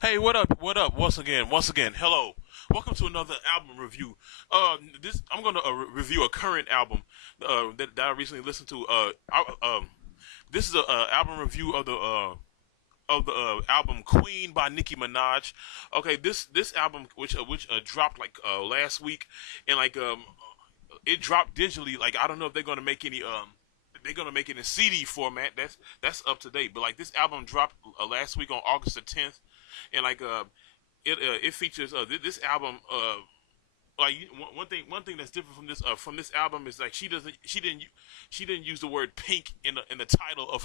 Hey, what up? What up? Once again, hello. Welcome to another album review. This I'm gonna review a current album that I recently listened to. This is a album review of the album Queen by Nicki Minaj. Okay, this album which dropped like last week, and it dropped digitally. Like I don't know if they're gonna make any they're gonna make it in CD format. That's up to date. But like this album dropped last week on August the 10th, and it features this album. One thing that's different from this album is like she didn't use the word pink in the title of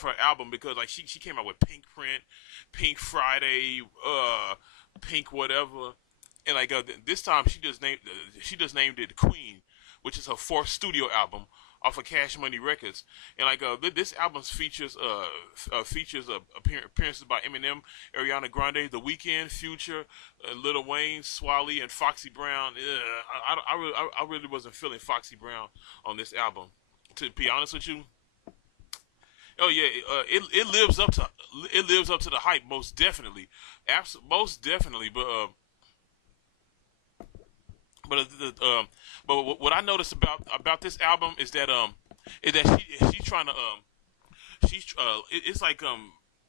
her album, because like she came out with Pink Print, Pink Friday, Pink whatever, and this time she just named it Queen, which is her fourth studio album off of Cash Money Records. And this album features appearances by Eminem, Ariana Grande, The Weeknd, Future, Lil Wayne, Swally, and Foxy Brown. I really wasn't feeling Foxy Brown on this album, to be honest with you. Oh yeah, it lives up to the hype, most definitely, most definitely. But what I noticed about this album is that she's trying to it's like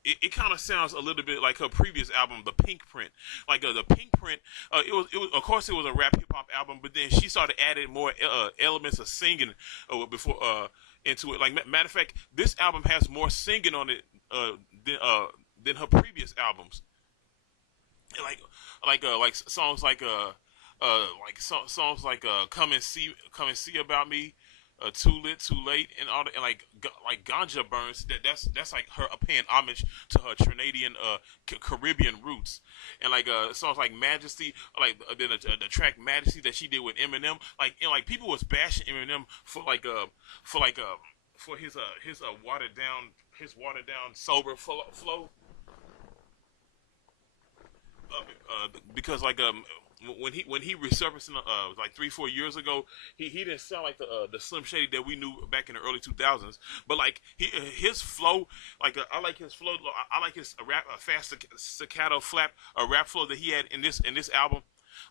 it kind of sounds a little bit like her previous album, The Pink Print. The Pink Print, it was of course it was a rap hip hop album, but then she started adding more elements of singing before into it. Like matter of fact, this album has more singing on it than her previous albums. Like songs songs like come and see about me, too lit too late, and all that, and like ganja burns. That's like her paying homage to her Trinidadian Caribbean roots. And songs like Majesty, then the track Majesty that she did with Eminem. People was bashing Eminem for his watered down sober flow, because when he resurfaced like 3 4 years ago, he didn't sound like the Slim Shady that we knew back in the early 2000s. But his flow, I like his flow. I like his rap, fast staccato flap, rap flow that he had in this album,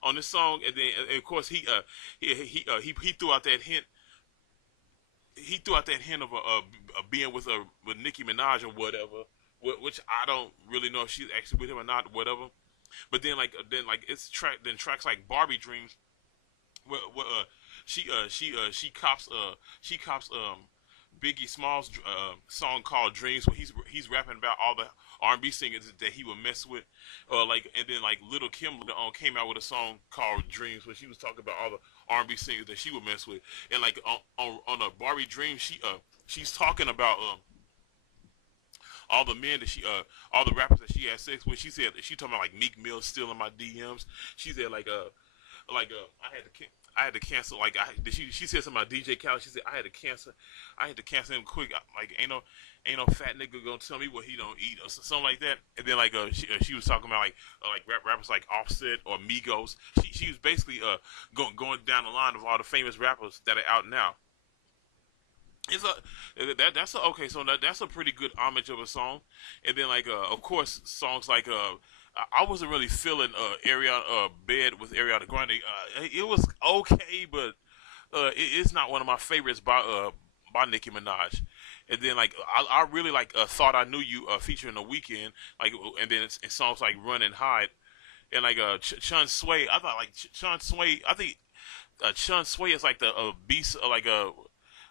on this song. And then of course he threw out that hint. He threw out that hint of being with Nicki Minaj or whatever, which I don't really know if she's actually with him or not, whatever. But it's tracks like Barbie Dreams, where she cops Biggie Smalls song called Dreams, where he's rapping about all the R&B singers that he would mess with, and then Little Kim came out with a song called Dreams, where she was talking about all the R&B singers that she would mess with. And on a Barbie Dreams, she's talking about all the men that all the rappers that she had sex with. She talking about like Meek Mill still in my DMs. She said I had to cancel. She said something about DJ Khaled. She said I had to cancel him quick. Ain't no fat nigga gonna tell me what he don't eat, or something like that. And then she was talking about rappers like Offset or Migos. She was basically going down the line of all the famous rappers that are out now. That's a pretty good homage of a song. And then of course songs I wasn't really feeling Ariana Bed with Ariana Grande. It was okay, but it's not one of my favorites by Nicki Minaj. And then I really Thought I Knew You, featuring The Weeknd, and then it's songs like Run and Hide, and Chun Sway. I thought Chun Sway. I think Chun Sway is like the beast,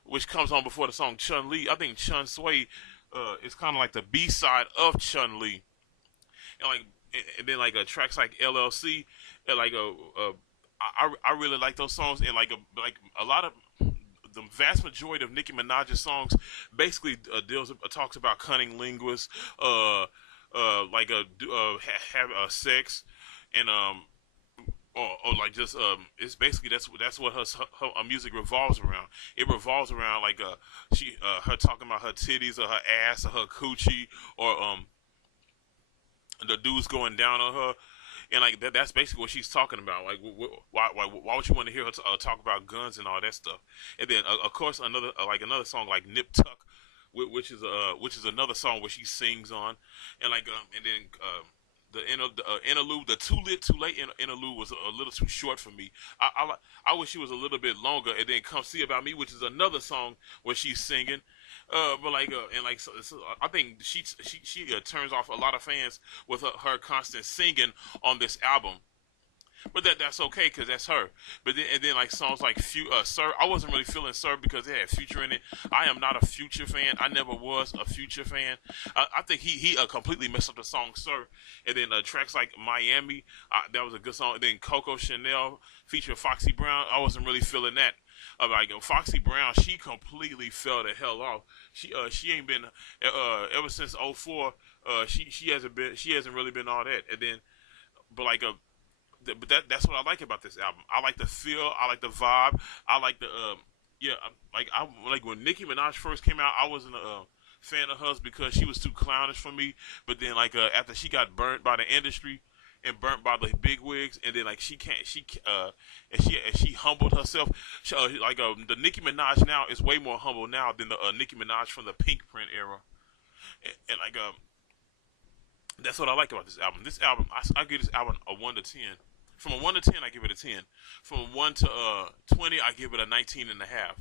which comes on before the song Chun-Li. I think Chun Sway is kind of like the B side of Chun-Li, and then tracks like LLC, and I really like those songs. And a lot of the vast majority of Nicki Minaj's songs basically talks about cunning linguists, have sex, and or just it's basically that's what her music revolves around. It revolves around her talking about her titties or her ass or her coochie, or the dudes going down on her. And that's basically what she's talking about. Why would you want to hear her talk about guns and all that stuff? And then of course another song like Nip Tuck, which is another song where she sings on. And the interlude, the too late interlude was a little too short for me. I wish she was a little bit longer. And then Come See About Me, which is another song where she's singing. But like and like so I think she turns off a lot of fans with her constant singing on this album. But that's okay because that's her. But then and then like songs like Sir, I wasn't really feeling Sir because it had Future in it. I am not a Future fan. I never was a Future fan. I think he completely messed up the song Sir. And then tracks like Miami, that was a good song. And then Coco Chanel featuring Foxy Brown, I wasn't really feeling that. Like Foxy Brown, she completely fell the hell off. She ain't been ever since '04. She hasn't really been all that. And then but like but that's what I like about this album. I like the feel. I like the vibe. I like the yeah. I like when Nicki Minaj first came out. I wasn't a fan of hers because she was too clownish for me. But then like after she got burnt by the industry and burnt by the big wigs, and then like she humbled herself. The Nicki Minaj now is way more humble now than the Nicki Minaj from the Pink Print era. And like that's what I like about this album. This album, I give this album a 1 to 10. From a 1 to 10, I give it a 10. From a 1 to 20, I give it a 19 and a half.